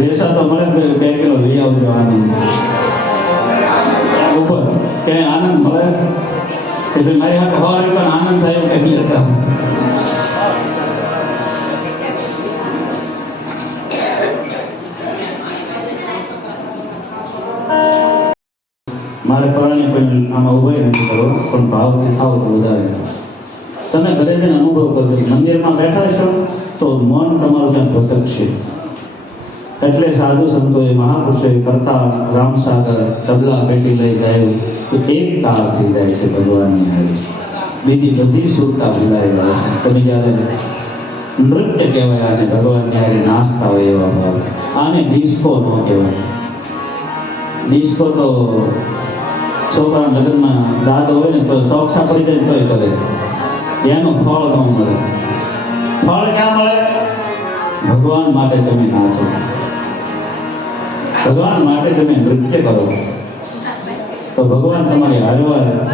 રેસા તો મળે બે કિલો લઈ આવજો આની. ઉપર ક્યાંય આનંદ મળે? એટલે મારી હાથે હવારે પણ આનંદ થાય એવું કહી જતા મારે પરાણી પણ આમાં ઉભાઈ નથી કરો પણ ભાવથી થાવ તો વધારે. તમે ઘરે જઈને અનુભવ કરો મંદિરમાં બેઠા છો તો મન તમારું ત્યાં ભટકશે. એટલે સાધુ સંતોએ મહાપુરુષોએ કરતા રામસાગર, તબલા પેટી લઈ ગયું. તો એક તાર થઈ જાય છે ભગવાનની હારે. બીજી બધી સુરતા ભૂલાઈ જાય છે. તમે જ્યારે નૃત્ય કહેવાય, આને ભગવાનની હારે નાસ્તા હોય એવા ભાવ. આને ડિસ્કો ન કહેવાય. ડિસ્કો તો છોકરા લગ્નમાં દાદો હોય ને, તો સોખા પડી જાય તોય કરે. એનું ફળ ન મળે. ફળ ક્યાં મળે? ભગવાન માટે તમે નાચો. ભગવાન માટે તમે નૃત્ય કરો. તો ભગવાન તમારી હરવાર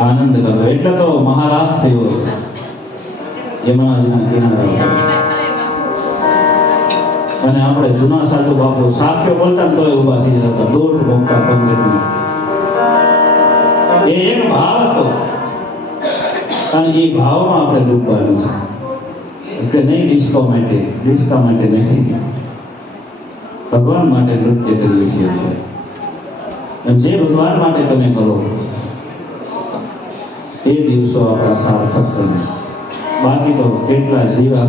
આનંદ કરો. એટલે તો મહારાષ્ટ્ર થયો. યમુનાજીના કિનારા. અને આપણે જૂના સાધુ બાપુ સાક્યો બોલતા ને તોય ઊભા થઈ જતા. દોઢ ભોગતા પંદર એ એક ભાવ હતો. અને એ ભાવમાં આપણે ડૂબવાનું છે. કે નહીં ડિસ્કો માટે ડિસ્કો માટે નથી. ભગવાન માટે નૃત્ય કરીએ છીએ આપણે. અને જે ભગવાન માટે તમે કરો એ દિવસો આપણા સાર્થક બને. બાકી તો કેટલા જીવા,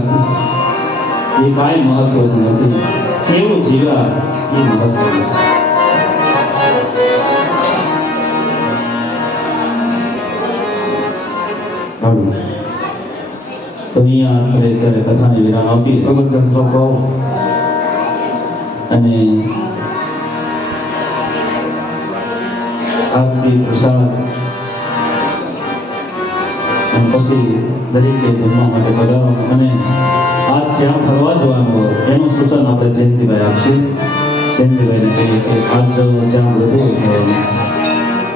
એ કાંઈ મહત્વનું નથી. કેવું જીવા, એ મહત્વનું છે સારું તો અહીંયા આપણે અત્યારે કથાને વિરામ આપી પ્રબંધક લોકો અને આરતી પ્રસાદ અને પછી દરેકે જમવા માટે પધારવાનું અને આજ જ્યાં ફરવા જવાનું હોય, એનું સૂચન આપણે જયંતિભાઈ આપશે. જયંતિભાઈને કહીએ કે આજ જ્યાં બધું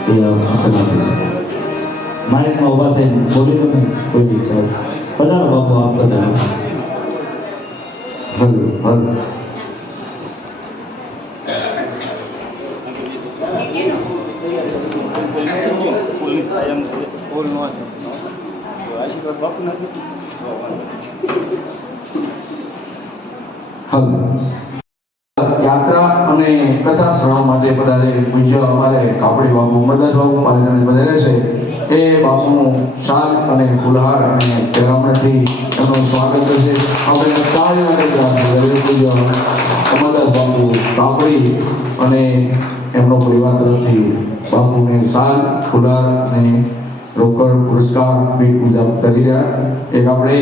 એ આ સૂચન આપે માઇકમાં ઊભા થઈને બોલી લો કોઈ ઈચ્છા પધારો બાપુ, આપ બધા હલો હલો. હલો. યાત્રા અને કથા શ્રવણ માટે પધારે પૂજ્ય અમારે કાપડી બાપુ મદદ બાપુ પાલિતાને પધારે છે, એ બાપુનું શાલ અને ફુલહાર અને પેરામણથી એમનું સ્વાગત છે આપણે તાળી પૂજ્ય અમરદાસ બાપુ, કાપડી અને એમનો પરિવાર તરફથી બાપુને શાલ, ફુલહાર અને રોકડ પુરસ્કાર ભેટ પૂજા કરી રહ્યા. એક આપણે.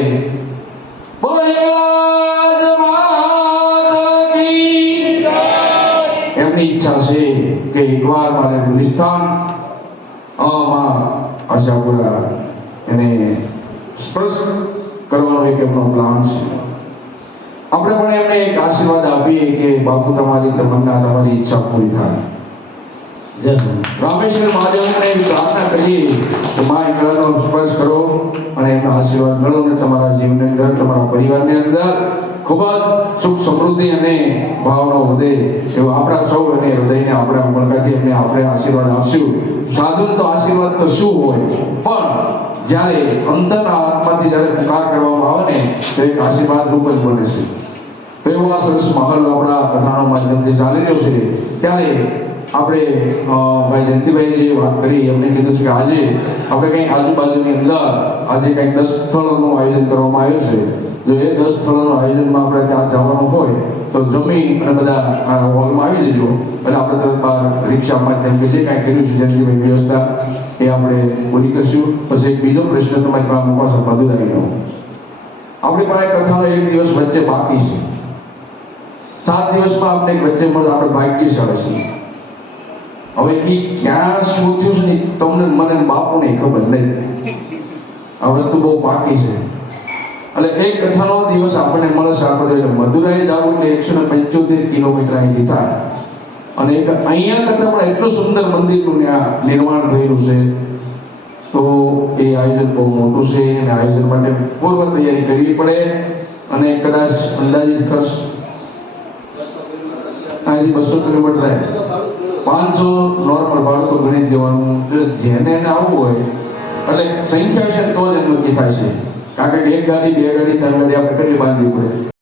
એમની ઈચ્છા છે કે એકવાર મારે ગુલિસ્તાન આશાપુરા એને સ્પર્શ કરવાનો એક એમનો પ્લાન છે. આપણે પણ એમને એક આશીર્વાદ આપીએ કે બાપુ તમારી તમન્ના તમારી ઈચ્છા પૂરી થાય. રામેશ્વર મહાદેવને એવી પ્રાર્થના કરીએ કે મા એકલાનો સ્પર્શ કરો અને એના આશીર્વાદ મેળવો ને તમારા જીવનની અંદર, તમારા પરિવારની અંદર ખૂબ જ સુખ સમૃદ્ધિ અને ભાવનો વધે એવો આપણા સૌ અને હૃદયને આપણે અમલકાથી એમને આપણે આશીર્વાદ આપશું. સાધુ તો આશીર્વાદ તો શું હોય? પણ જ્યારે અંતરના આત્માથી જ્યારે પુકાર કરવામાં આવે ને, તો એક આશીર્વાદ રૂપ જ બને છે. તો એવો આ સરસ માહોલ આપણા કથાનો માધ્યમથી ચાલી રહ્યો છે. ત્યારે આપણે ભાઈ જયંતિભાઈ જે વાત કરી, એમને કીધું છે કે આજે આપણે કંઈ આજુબાજુની અંદર આજે કંઈક દસ સ્થળોનું આયોજન કરવામાં આવ્યું છે. જો એ દસ સ્થળોના આયોજનમાં આપણે ત્યાં જવાનું હોય, તો જમી અને બધા હોલમાં આવી જજો. અને આપણે તરત બહાર રિક્ષા માધ્યમ કે જે કાંઈ કર્યું છે, જયંતિભાઈ વ્યવસ્થા, એ આપણે પૂરી કરશું. પછી એક બીજો પ્રશ્ન તમારી પાસે મૂકવા મધુરાઈનો આપણી પાસે કથાનો એક દિવસ વચ્ચે બાકી છે. સાત દિવસમાં આપણે એક વચ્ચે પણ આપણે ભાગ્યશાળી છીએ. હવે એ ક્યાં શું થયું છે ને તમને મને બાપુને ખબર નહીં. આ વસ્તુ બહુ બાકી છે. એટલે એ કથાનો દિવસ આપણને મળે છે આપણે મદુરાઈ જવું એટલે એકસો ને પંચોતેર કિલોમીટર અહીંથી થાય. અને એક અહીંયા કરતાં પણ એટલું સુંદર મંદિરનું નિર્માણ થયેલું છે. તો એ આયોજન બહુ મોટું છે અને આયોજન માટે પૂર્વ તૈયારી કરવી પડે. અને કદાચ અંદાજિત ખર્ચ અહીંથી બસો કિલોમીટર થાય. પાંચસો નોર્મલ બાળકો ગણી દેવાનું જેને એને આવવું હોય, એટલે સંખ્યા છે તો જ એનું નક્કી છે. કારણ કે એક ગાડી, બે ગાડી, ત્રણ ગાડી આપણે કેટલી બાંધવી પડે?